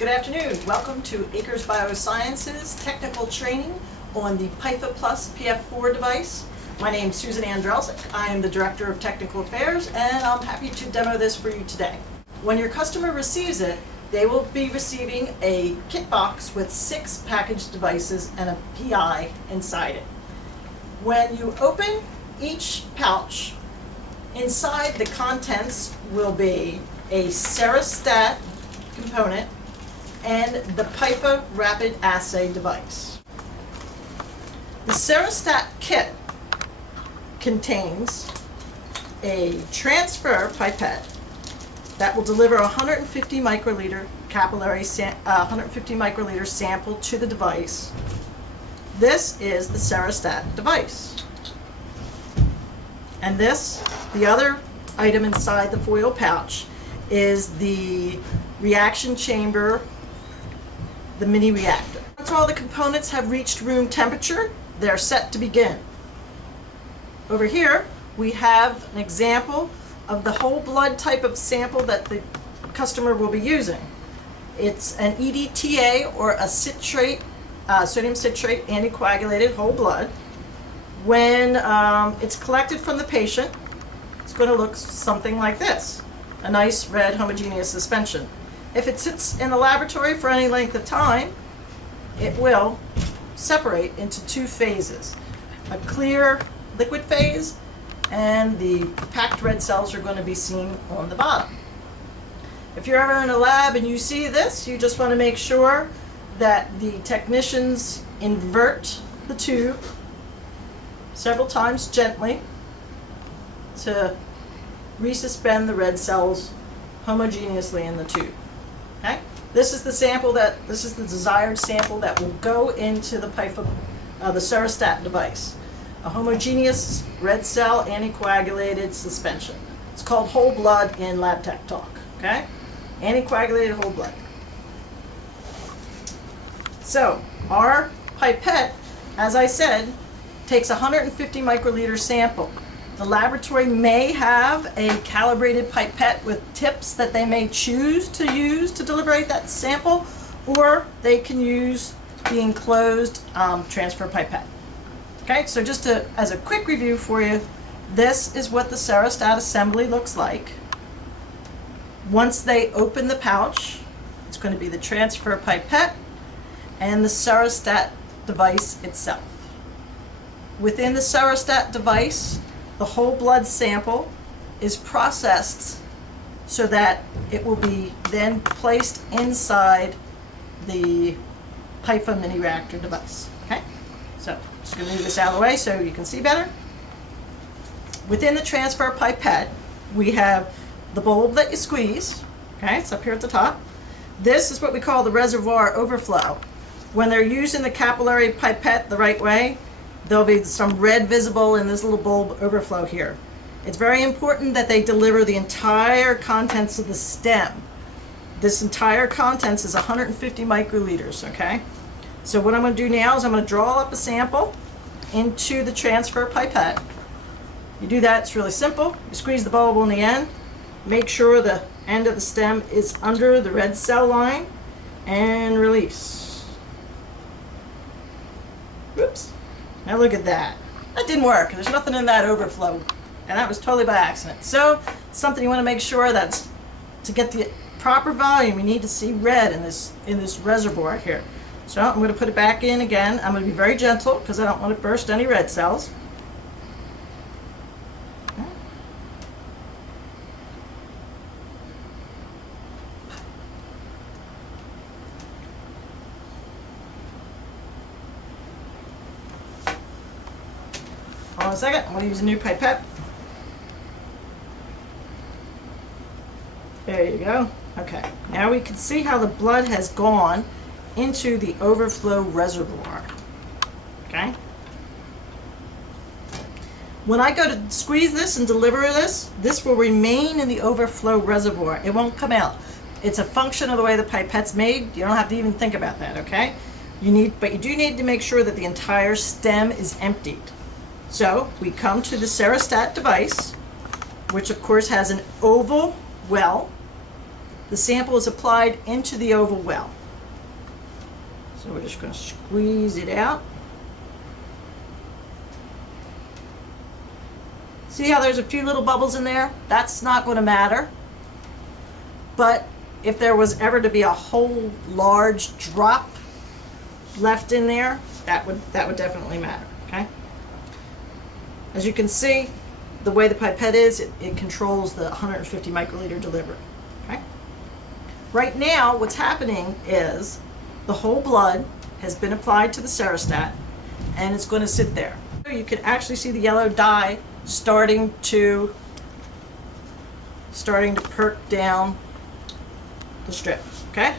Good afternoon. Welcome to Acres Biosciences technical training on the PIFA PLUSS PF4 device. My name is Susan Andrelzik. I am the Director of Technical Affairs, and I'm happy to demo this for you today. When your customer receives it, they will be receiving a kit box with 6 packaged devices and a PI inside it. When you open each pouch, inside the contents will be a serostat component and the PIFA rapid assay device. The serostat kit contains a transfer pipette that will deliver 150 microliter capillary 150 microliter sample to the device. This is the serostat device. And this, the other item inside the foil pouch, is the reaction chamber, the mini reactor. Once all the components have reached room temperature, they're set to begin. Over here, we have an example of the whole blood type of sample that the customer will be using. It's an EDTA, or a citrate, sodium citrate anticoagulated whole blood. When it's collected from the patient, it's going to look something like this, a nice red homogeneous suspension. If it sits in the laboratory for any length of time, it will separate into 2 phases, a clear liquid phase, and the packed red cells are going to be seen on the bottom. If you're ever in a lab and you see this, you just want to make sure that the technicians invert the tube several times gently to resuspend the red cells homogeneously in the tube. Okay? This is the desired sample that will go into the PIFA, the serostat device. A homogeneous red cell anticoagulated suspension. It's called whole blood in lab tech talk. Okay? Anticoagulated whole blood. So, our pipette, as I said, takes a 150 microliter sample. The laboratory may have a calibrated pipette with tips that they may choose to use to deliberate that sample, or they can use the enclosed transfer pipette. Okay, so just as a quick review for you, this is what the serostat assembly looks like. Once they open the pouch, it's going to be the transfer pipette and the serostat device itself. Within the serostat device, the whole blood sample is processed so that it will be then placed inside the PIFA mini reactor device. Okay? So, just going to move this out of the way so you can see better. Within the transfer pipette, we have the bulb that you squeeze. Okay, it's up here at the top. This is what we call the reservoir overflow. When they're using the capillary pipette the right way, there'll be some red visible in this little bulb overflow here. It's very important that they deliver the entire contents of the stem. This entire contents is 150 microliters, okay? So what I'm going to do now is I'm going to draw up a sample into the transfer pipette. You do that, it's really simple. You squeeze the bulb on the end, make sure the end of the stem is under the red cell line, and release. Whoops. Now look at that. That didn't work. There's nothing in that overflow. And that was totally by accident. So, it's something you want to make sure that's, to get the proper volume, you need to see red in this reservoir here. So, I'm going to put it back in again. I'm going to be very gentle because I don't want to burst any red cells. Hold on a second, I'm going to use a new pipette. There you go. Okay, now we can see how the blood has gone into the overflow reservoir. Okay? When I go to squeeze this and deliver this, this will remain in the overflow reservoir. It won't come out. It's a function of the way the pipette's made. You don't have to even think about that, okay? But you do need to make sure that the entire stem is emptied. So we come to the serostat device, which of course has an oval well the sample is applied into the oval well. So we're just going to squeeze it out. See how there's a few little bubbles in there? That's not going to matter. But if there was ever to be a whole large drop left in there, that would definitely matter, okay? As you can see, the way the pipette is, it controls the 150 microliter delivery, okay? Right now, what's happening is the whole blood has been applied to the serostat, and it's going to sit there. You can actually see the yellow dye starting to perk down the strip, okay?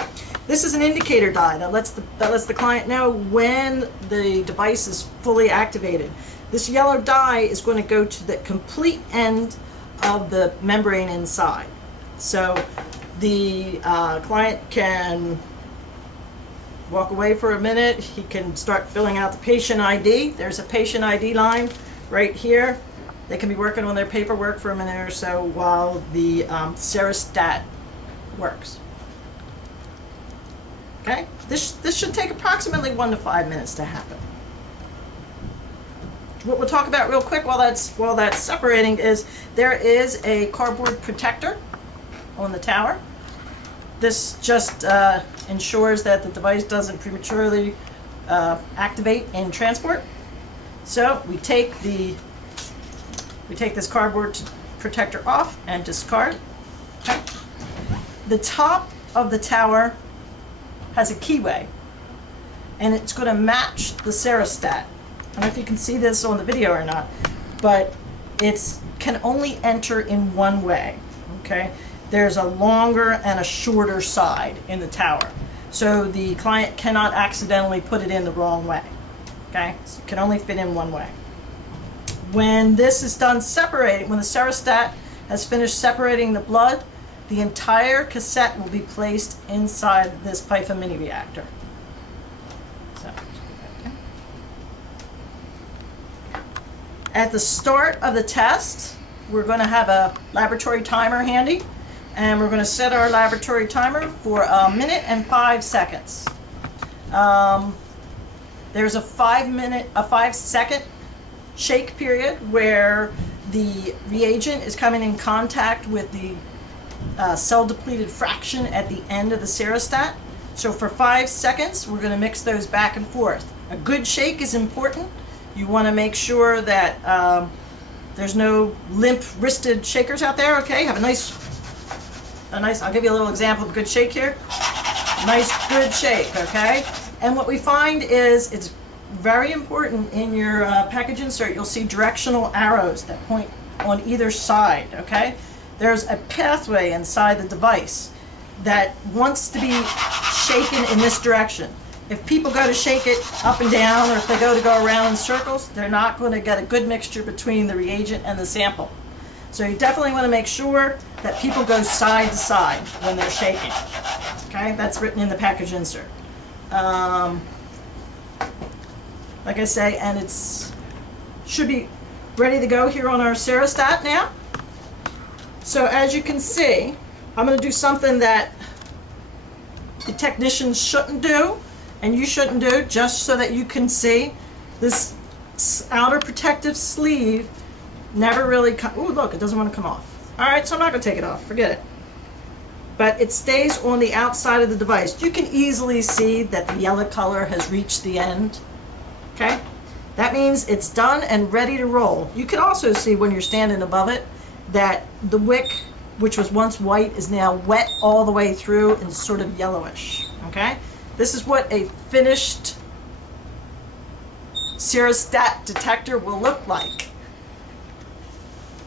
This is an indicator dye that lets the client know when the device is fully activated. This yellow dye is going to go to the complete end of the membrane inside. So the client can walk away for a minute. He can start filling out the patient ID. There's a patient ID line right here. They can be working on their paperwork for a minute or so while the serostat works. Okay, this should take approximately 1 to 5 minutes to happen. What we'll talk about real quick while that's separating is there is a cardboard protector on the tower. This just ensures that the device doesn't prematurely activate in transport. So we take this cardboard protector off and discard. Okay. The top of the tower has a keyway, and it's going to match the serostat. I don't know if you can see this on the video or not, but it can only enter in one way, okay? There's a longer and a shorter side in the tower, so the client cannot accidentally put it in the wrong way, okay? So it can only fit in one way. When this is done separating, when the serostat has finished separating the blood, the entire cassette will be placed inside this PIFA mini reactor. So, at the start of the test, we're going to have a laboratory timer handy, and we're going to set our laboratory timer for 1 minute and 5 seconds. There's a 5-second shake period where the reagent is coming in contact with the cell-depleted fraction at the end of the serostat. So for 5 seconds, we're going to mix those back and forth. A good shake is important. You want to make sure that there's no limp-wristed shakers out there. Okay, have a nice. I'll give you a little example of a good shake here. Nice, good shake. Okay, and what we find is it's very important in your package insert. You'll see directional arrows that point on either side. Okay. There's a pathway inside the device that wants to be shaken in this direction. If people go to shake it up and down, or if they go around in circles, they're not going to get a good mixture between the reagent and the sample. So you definitely want to make sure that people go side to side when they're shaking. Okay, that's written in the package insert. Like I say, and it's should be ready to go here on our serostat now. So as you can see, I'm going to do something that the technicians shouldn't do, and you shouldn't do, just so that you can see. This outer protective sleeve never really ooh, look, it doesn't want to come off. All right, so I'm not going to take it off. Forget it. But it stays on the outside of the device. You can easily see that the yellow color has reached the end. Okay? That means it's done and ready to roll. You can also see when you're standing above it that the wick, which was once white, is now wet all the way through and sort of yellowish. Okay? This is what a finished serostat detector will look like.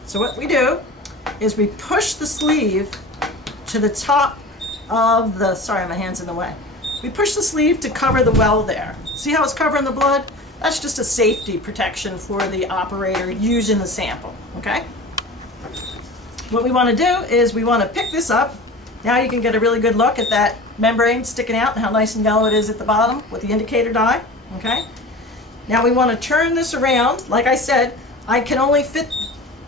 So what we do is we push the sleeve to the top of the, sorry, my hand's in the way. We push the sleeve to cover the well there. See how it's covering the blood? That's just a safety protection for the operator using the sample, okay? What we want to do is we want to pick this up. Now you can get a really good look at that membrane sticking out and how nice and yellow it is at the bottom with the indicator dye, okay? Now we want to turn this around. Like I said, I can only fit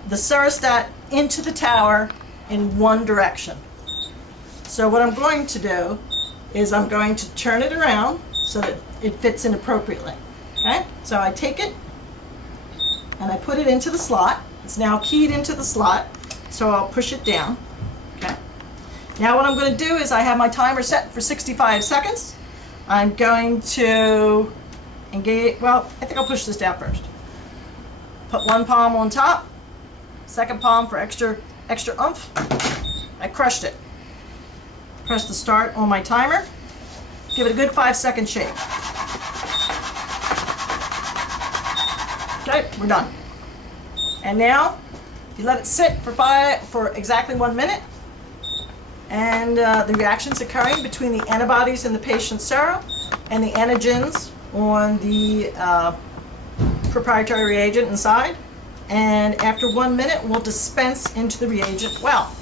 the serostat into the tower in one direction. So what I'm going to do is I'm going to turn it around so that it fits in appropriately. Okay? So I take it and I put it into the slot. It's now keyed into the slot, so I'll push it down. Okay? Now what I'm going to do is I have my timer set for 65 seconds. I'm going to engage, well, I think I'll push this down first. Put one palm on top, second palm for extra oomph. I crushed it. Press the start on my timer. Give it a good 5-second shake. Okay, we're done. And now, you let it sit for exactly 1 minute, and the reactions occurring between the antibodies in the patient's serum and the antigens on the proprietary reagent inside. And after 1 minute, we'll dispense into the reagent well.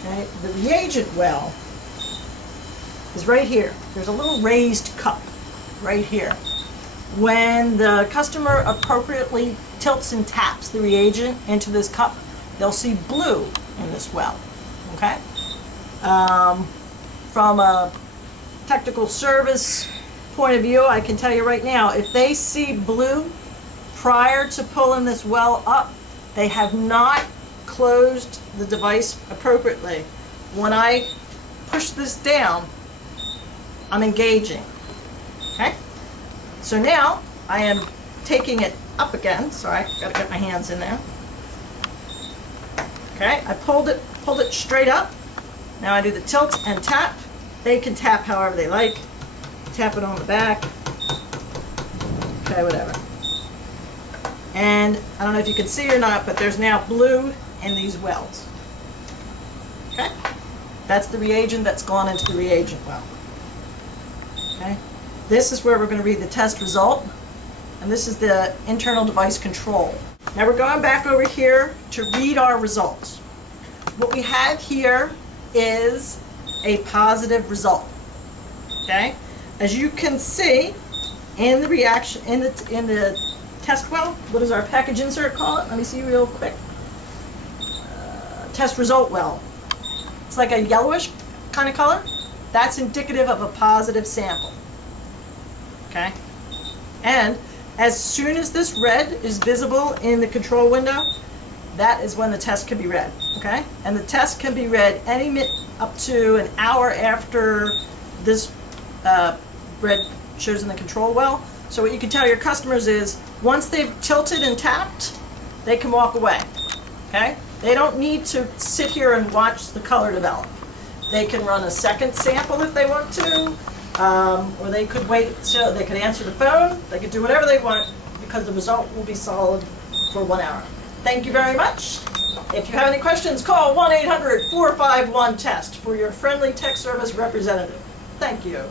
Okay, the reagent well is right here. There's a little raised cup right here. When the customer appropriately tilts and taps the reagent into this cup, they'll see blue in this well. Okay? From a technical service point of view, I can tell you right now, if they see blue prior to pulling this well up, they have not closed the device appropriately. When I push this down, I'm engaging. Okay? So now I am taking it up again. Sorry, gotta get my hands in there. Okay, I pulled it straight up. Now I do the tilt and tap. They can tap however they like. Tap it on the back. Okay, whatever. And I don't know if you can see or not, but there's now blue in these wells. Okay? That's the reagent that's gone into the reagent well. Okay? This is where we're going to read the test result, and this is the internal device control. Now we're going back over here to read our results. What we have here is a positive result. Okay? As you can see in the reaction in the test well, what does our package insert call it? Let me see real quick. Test result well. It's like a yellowish kind of color. That's indicative of a positive sample. Okay? And as soon as this red is visible in the control window, that is when the test can be read. Okay? And the test can be read up to an hour after this red shows in the control well. So what you can tell your customers is, once they've tilted and tapped, they can walk away. Okay? They don't need to sit here and watch the color develop. They can run a second sample if they want to, or they could wait so they could answer the phone. They could do whatever they want, because the result will be solid for 1 hour. Thank you very much. If you have any questions, call 1-800-451-TEST for your friendly tech service representative. Thank you.